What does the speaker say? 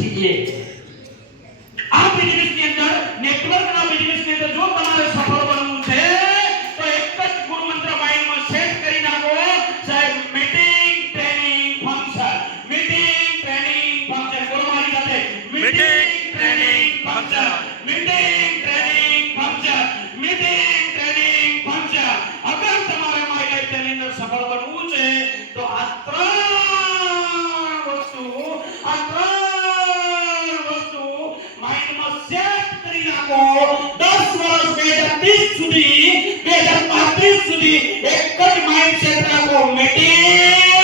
છીએ। આ બિઝનેસની અંદર નેટવર્કના બિઝનેસની અંદર જો તમારે સફળ બનવું છે તો એક જ ગુરુ મંત્ર માઇન્ડમાં સેટ કરી નાખો સાહેબ, meeting training function, meeting training function, બોલો મારી સાથે, meeting training function, meeting training function, meeting training function. અગર તમારે મારી લાઈફની અંદર સફળ બનવું છે તો આ ત્રણ વસ્તુ માઇન્ડમાં સેટ કરી નાખો। 10 વર્ષ 2030 સુધી 2035 સુધી એક જ માઇન્ડ સેટ રાખો, મીટિંગ